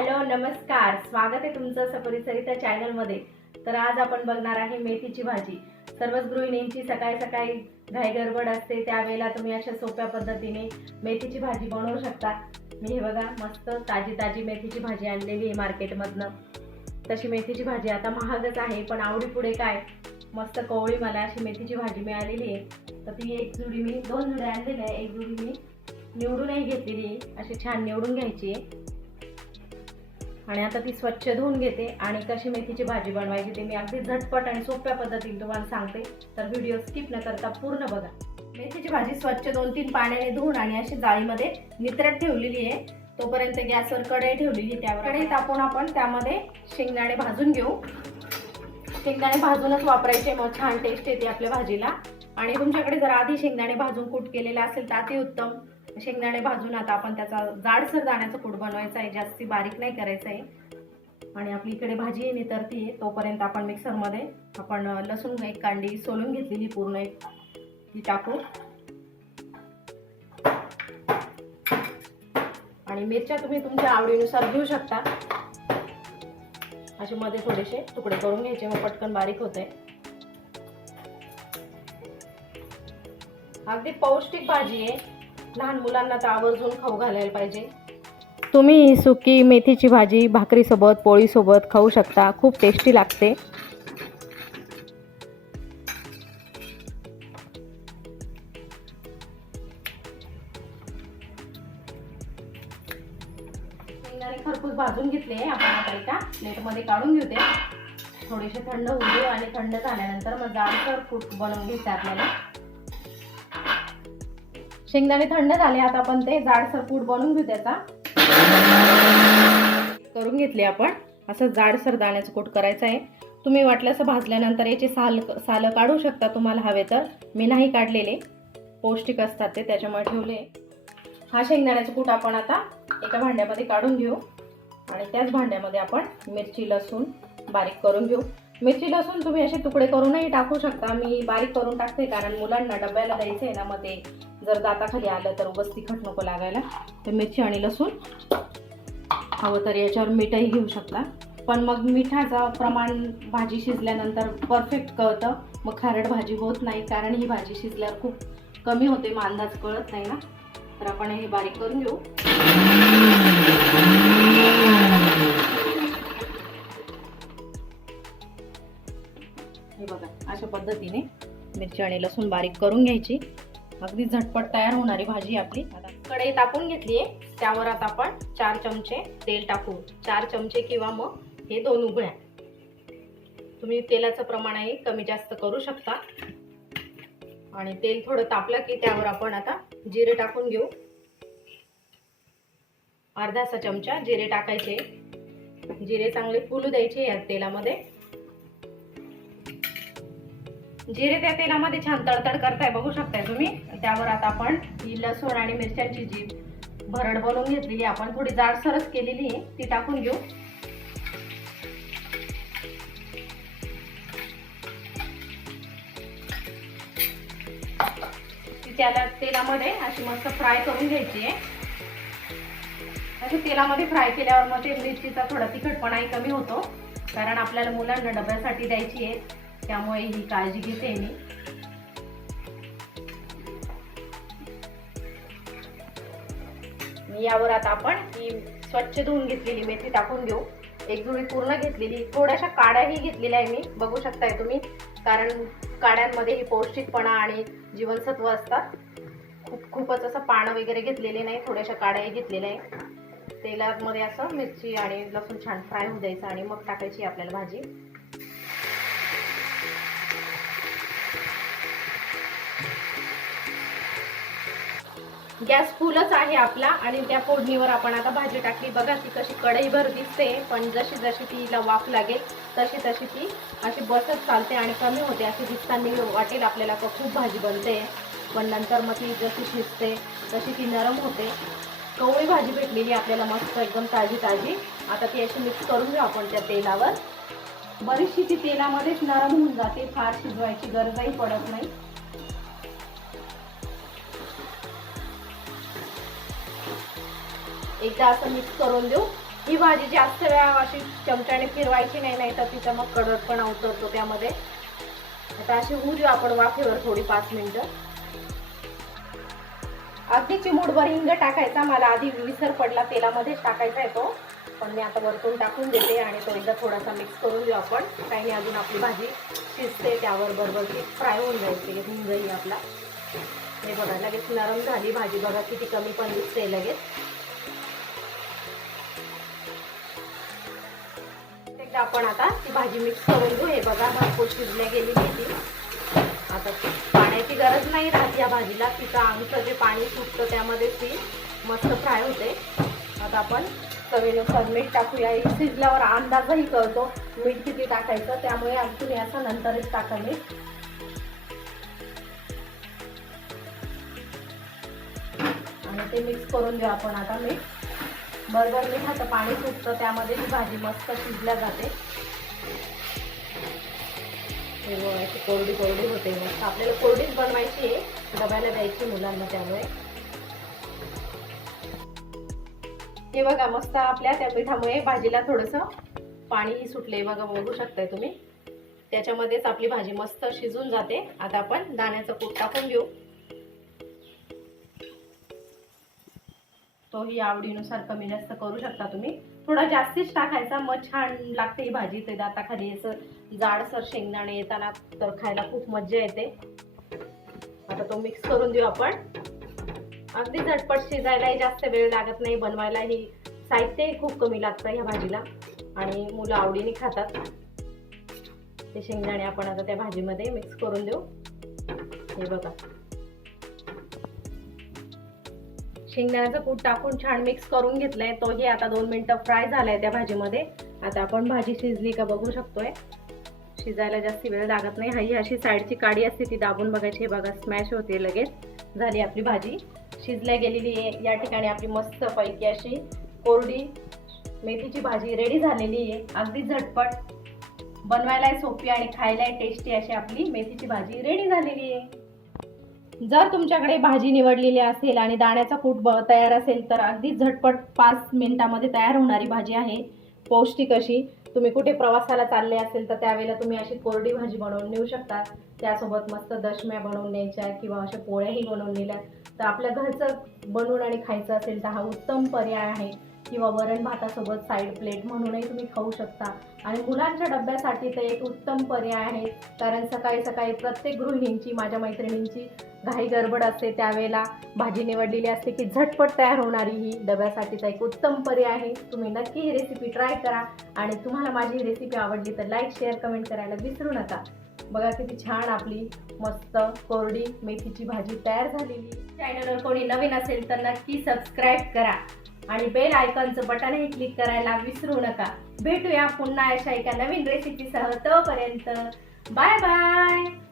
Hello नमस्कार. स्वागत आहे तुमचं सपरिसरिता चॅनलमध्ये. तर आज आपण बघणार आहे मेथीची भाजी. सर्वच गृहिणींची सकाळी सकाळी घाई गडबड असते त्यावेळेला तुम्ही अशा सोप्या पद्धतीने मेथीची भाजी बनवू शकता. मी हे बघा मस्त ताजी ताजी मेथीची भाजी आणलेली आहे मार्केटमधनं. तशी मेथीची भाजी आता महागच आहे पण आवडीपुढे काय? मस्त कोवळी मला अशी मेथीची भाजी मिळालेली आहे. तर ती एक जुडी मी दोन जुड्या आणलेल्या आहे एक जुडी मी निवडूनही घेतलेली आहे. अशी छान निवडून घ्यायची आहे. आणि आता ती स्वच्छ धुवून घेते आणि कशी मेथीची भाजी बनवायची ते मी अगदी झटपट आणि सोप्या पद्धतीने तुम्हाला सांगते. तर व्हिडिओ स्किप न करता पूर्ण बघा. मेथीची भाजी स्वच्छ दोन तीन पाण्याने धुवून आणि अशी जाळीमध्ये नित्रत ठेवलेली आहे. तोपर्यंत गॅसवर कढई ठेवलेली आहे त्यावर. कढई तापून आपण त्यामध्ये शेंगदाणे भाजून घेऊ. शेंगदाणे भाजूनच वापरायचे मग छान टेस्ट येते आपल्या भाजीला. आणि तुमच्याकडे जर आधी शेंगदाणे भाजून कूट केलेला असेल तर अति उत्तम शेंगदाणे भाजून आता आपण त्याचा जाडसर दाण्याचं कूट बनवायचा आहे. जास्ती बारीक नाही करायचं आहे आणि आपली इकडे भाजी आहे नितरती आहे तोपर्यंत आपण मिक्सरमध्ये आपण लसूण एक कांडी सोलून घेतलेली पूर्ण एक ती टाकू. आणि मिरच्या तुम्ही तुमच्या आवडीनुसार घेऊ शकता. असे मध्ये थोडेसे तुकडे करून घ्यायचे मग पटकन बारीक होते अगदी पौष्टिक भाजी आहे. लहान मुलांना तर आवर्जून खाऊ घालायला पाहिजे. तुम्ही सुकी मेथीची भाजी भाकरीसोबत पोळीसोबत खाऊ शकता. खूप टेस्टी लागते. खरपूस भाजून घेतले आपण आता एका प्लेटमध्ये काढून घेऊ ते थोडेसे थंड होऊ आणि थंड झाल्यानंतर मग जाडसर कूट बनवून घ्यायचं आपल्याला. शेंगदाणे थंड झाले आता आपण ते जाडसर कूट बनवून घेऊ त्याचा. करून घेतले आपण. असं जाडसर दाण्याचं कूट करायचं आहे. तुम्ही वाटलं असं भाजल्यानंतर याचे साल सालं काढू शकता तुम्हाला हवे तर. मी नाही काढलेले. पौष्टिक असतात ते त्याच्यामुळे ठेवले. हा शेंगदाण्याचं कूट आपण आता एका भांड्यामध्ये काढून घेऊ. आणि त्याच भांड्यामध्ये आपण मिरची लसूण बारीक करून घेऊ. मिरची लसूण तुम्ही असे तुकडे करूनही टाकू शकता. मी बारीक करून टाकते कारण मुलांना डब्याला द्यायचं आहे ना मग ते जर दाताखाली आलं तर उगस तिखट नको लागायला. तर मिरची आणि लसूण. हवं तर याच्यावर मीठही घेऊ शकता. पण मग मिठाचं प्रमाण भाजी शिजल्यानंतर परफेक्ट कळतं. मग खारट भाजी होत नाही कारण ही भाजी शिजल्यावर खूप कमी होते मग अंदाज कळत नाही ना. तर आपण हे बारीक करून घेऊ. हे बघा अशा पद्धतीने मिरची आणि लसूण बारीक करून घ्यायची. अगदी झटपट तयार होणारी भाजी आपली. कढई तापून घेतली आहे. त्यावर आता आपण चार चमचे तेल टाकू. चार चमचे किंवा मग हे दोन उघड्या तुम्ही तेलाचं प्रमाणही कमी जास्त करू शकता. आणि तेल थोडं तापलं की त्यावर आपण आता जिरे टाकून घेऊ. अर्धासा चमचा जिरे टाकायचे. जिरे चांगले फुलू द्यायचे या तेलामध्ये. जिरे त्या तेलामध्ये छान तडतड करताय बघू शकताय तुम्ही. त्यावर आता आपण ही लसूण आणि मिरच्यांची जी भरड बनवून घेतलेली आपण थोडी जाडसरच केलेली आहे ती टाकून घेऊ. ती त्याला तेलामध्ये अशी मस्त फ्राय करून घ्यायची आहे. अशी तेलामध्ये फ्राय केल्यावर मग ते मिरचीचा थोडा तिखटपणाही कमी होतो कारण आपल्याला मुलांना डब्यासाठी द्यायची आहे. त्यामुळे ही काळजी घेते मी. यावर आता आपण ही स्वच्छ धुवून घेतलेली मेथी टाकून घेऊ. एक जुळी पूर्ण घेतलेली. थोड्याशा काड्याही घेतलेल्या आहे मी. बघू शकताय तुम्ही. कारण काड्यांमध्ये ही पौष्टिकपणा आणि जीवनसत्व असतात. खूप खूपच असं पानं वगैरे घेतलेले नाही. थोड्याशा काड्याही घेतलेल्या आहे. तेलामध्ये असं मिरची आणि लसूण छान फ्राय होऊ द्यायचं आणि मग टाकायची आपल्याला भाजी. गॅस फुलच आहे आपला आणि त्या फोडणीवर आपण आता भाजी टाकली. बघा ती कशी कढईभर दिसते. पण जशी जशी तिला वाफ लागेल तशी तशी ती अशी बसत चालते आणि कमी होते. अशी दिसताना वाटेल आपल्याला का खूप भाजी बनते. पण नंतर मग ती जशी शिजते तशी ती नरम होते. कवळी भाजी भेटलेली आपल्याला मस्त एकदम ताजी ताजी. आता ती अशी मिक्स करून घेऊ आपण त्या तेलावर. बरीचशी ती तेलामध्येच नरम होऊन जाते. फार शिजवायची गरजही पडत नाही. एकदा असं मिक्स करून देऊ. ही भाजी जास्त वेळा अशी चमच्याने फिरवायची नाही नाही तर तिचा मग कडकपणा उतरतो त्यामध्ये. आता अशी होऊ देऊ आपण वाफेवर थोडी पाच मिनिटं. अगदी चिमूटभर हिंग टाकायचा. मला आधी विसर पडला तेलामध्येच टाकायचा आहे तो. पण मी आता वरतून टाकून देते आणि तो एकदा थोडासा मिक्स करून देऊ आपण. काही नाही अजून आपली भाजी शिजते. त्यावर बरोबर ती फ्राय होऊन जायचे. हिंगही आपला. हे बघा लगेच नरम झाली भाजी. बघा किती कमी पण दिसते लगेच. आपण आता ती भाजी मिक्स करून घेऊ. हे बघा भरपूर शिजल्या गेलेली आहे ती. आता पाण्याची गरज नाही राहत या भाजीला. तिचं आमचं जे पाणी सुटतं त्यामध्ये ती मस्त फ्राय होते. आता आपण चवीनुसार मीठ टाकूया. शिजल्यावर अंदाजही कळतो मीठ किती टाकायचं. त्यामुळे तुम्ही याचा नंतरच टाका मीठ आणि ते मिक्स करून घेऊ आपण आता मीठ. बरोबर मिठाचं पाणी सुटतं त्यामध्ये ही भाजी मस्त शिजल्या जाते. हे अशी कोरडी कोरडी होते. मस्त आपल्याला कोरडीच बनवायची आहे. डब्याला द्यायची मुलांना त्यामुळे. हे बघा मस्त आपल्या त्या पिठामुळे भाजीला थोडंसं पाणीही सुटले बघा बघू शकताय तुम्ही. त्याच्यामध्येच आपली भाजी मस्त शिजून जाते. आता आपण दाण्याचं कूट टाकून घेऊ. तोही आवडीनुसार कमी जास्त करू शकता तुम्ही. थोडा जास्तीच टाकायचा मग छान लागते ही भाजी. ते दाताखाली असं जाडसर शेंगदाणे येताना तर खायला खूप मज्जा येते. आता तो मिक्स करून देऊ आपण. अगदी झटपट शिजायलाही जास्त वेळ लागत नाही बनवायलाही. साहित्यही खूप कमी लागतं ह्या भाजीला. आणि मुलं आवडीने खातात. ते शेंगदाणे आपण आता त्या भाजीमध्ये मिक्स करून देऊ. हे बघा. शेंगदाण्याचं कूट टाकून छान मिक्स करून घेतलंय. तोही आता दोन मिनिटं फ्राय झालाय त्या भाजीमध्ये. आता आपण भाजी शिजली का बघू शकतोय. शिजायला जास्ती वेळ लागत नाही. हाही अशी साईडची काडी असते ती दाबून बघायची. हे बघा स्मॅश होते लगेच. झाली आपली भाजी. शिजल्या गेलेली आहे. या ठिकाणी आपली मस्त पैकी अशी कोरडी मेथीची भाजी रेडी झालेली आहे. अगदी झटपट. बनवायला सोपी आणि खायला टेस्टी अशी आपली मेथीची भाजी रेडी झालेली आहे. जर तुमच्याकडे भाजी निवडलेली असेल आणि दाण्याचा कूट ब तयार असेल तर अगदी झटपट पाच मिनिटामध्ये तयार होणारी भाजी आहे. पौष्टिक अशी. तुम्ही कुठे प्रवासाला चालले असेल तर त्यावेळेला तुम्ही अशी कोरडी भाजी बनवून नेऊ शकता. त्यासोबत मस्त दशम्या बनवून न्यायच्या किंवा अशा पोळ्याही बनवून नेल्या. तर आपल्या घरचं बनवून आणि खायचं असेल तर हा उत्तम पर्याय आहे. किंवा वरण भातासोबत साईड प्लेट म्हणूनही तुम्ही खाऊ शकता. आणि मुलांच्या डब्यासाठी तर एक उत्तम पर्याय आहे. कारण सकाळी सकाळी प्रत्येक गृहिणींची माझ्या मैत्रिणींची घाई गडबड असते त्यावेळेला. भाजी निवडलेली असते की झटपट तयार होणारी ही डब्यासाठीचा एक उत्तम पर्याय आहे. तुम्ही नक्की ही रेसिपी ट्राय करा. आणि तुम्हाला माझी ही रेसिपी आवडली तर लाईक शेअर कमेंट करायला विसरू नका. बघा किती छान आपली मस्त कोरडी मेथीची भाजी तयार झालेली. चॅनलवर कोणी नवीन असेल तर नक्की सबस्क्राईब करा. आणि बेल आयकॉनचं बटनही क्लिक करायला विसरू नका. भेटूया पुन्हा अशा एका नवीन रेसिपीसह तोपर्यंत. Bye bye